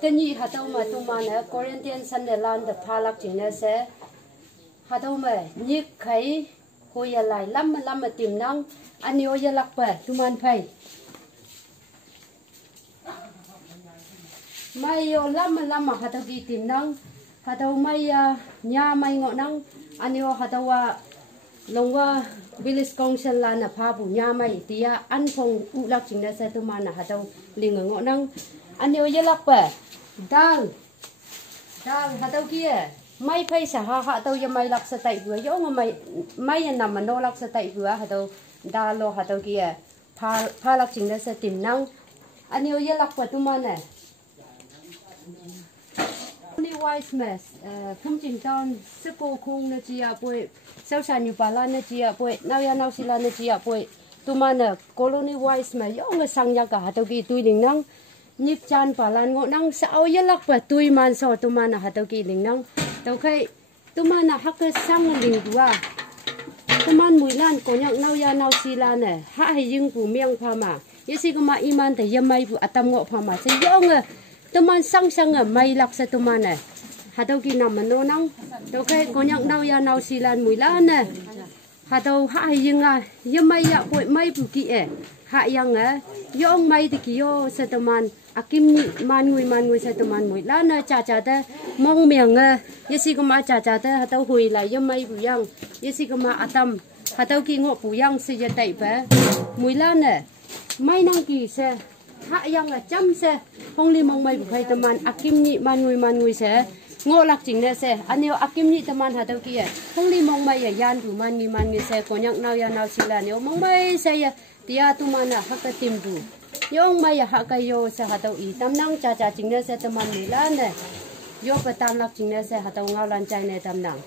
tên nhị hạt đâu mà tụi mà nè Corinthian Sunderland the palak chính là sẽ hạt đâu mà nhị khai hồi lại lắm mà tìm năng anh yêu giờ lạc bể tụi mình phải mai yêu lắm mà hạt đâu đi tìm năng hạt đâu mai nhà mai ngọ năng anh yêu hạt đâu long qua village council là nè pha bù nhà mai tia ăn phong u lạc chính là sẽ tụi mình hạt đâu liền ngọ năng anh yêu giờ lạc bể dal hạt đâu kia mai phải xả hạt đâu giờ mai lạc sẽ tại vừa giống mà mai nằm mà nô lạc sẽ tại vừa hạt đâu dal lo hạt đâu kia pha lạc chính là sẽ tìm năng anh yêu giờ lạc bể tụi mình nè Only wise mess. Không chỉnh ton, sức cô khung nó chia bội, sao sản như bà lan nó chia bội, nào xí lan nó chia bội. Tụi mà nè, colony wise mess, giống người sang nhà cả tàu kỳ tui đình năng, nhịp chan bà lan ngộ năng, sao yên lạc bà tui man so tụi mà nè tàu kỳ đình năng, tàu khai, tụi mà nè hắc cái sang đình của tụi mà mùi lan có nhặng nào xí lan nè, hạ hay dưng của miệng pha mà, như xí có mà iman thấy yếm mai của atam ngộ pha mà, sẽ giống người tụi mình sang ở mây lạc sẽ tụi mình này hạt đâu kia nằm mà nô nong đâu cái có nhận nào xì lan mùi lan này hạt đâu hạ hay dưng yếm mây ạ bụi mây bự kỹ hạ yang yo ông mây thì kia sẽ tụi mình kim nhị man người sẽ tụi mình mùi lan chả thế mong miệng như xí có mà chả thế hạt đâu hùi lại yếm mây bự yang như xí có mà atam hạt đâu kia ngộ bự yang sẽ tẩy bé mùi lan này mây năng kỳ sẽ hạ yang là chăm xe không li mong mày phải tầm man akim nhị man người sẽ ngộ lạc chính là sẽ anh yêu akim nhị tầm man hạt đâu kia không li mong mày ở gian của man người sẽ có nhận nào xí là nếu mong mày sẽ tia tụi man là hắc cái tìm đủ nếu ông mày hắc cái yo sẽ hạt đâu ý tâm năng cha chính là sẽ tầm man người lan này yo phải tam lạc chính là sẽ hạt đâu ngao lan trai này tầm năng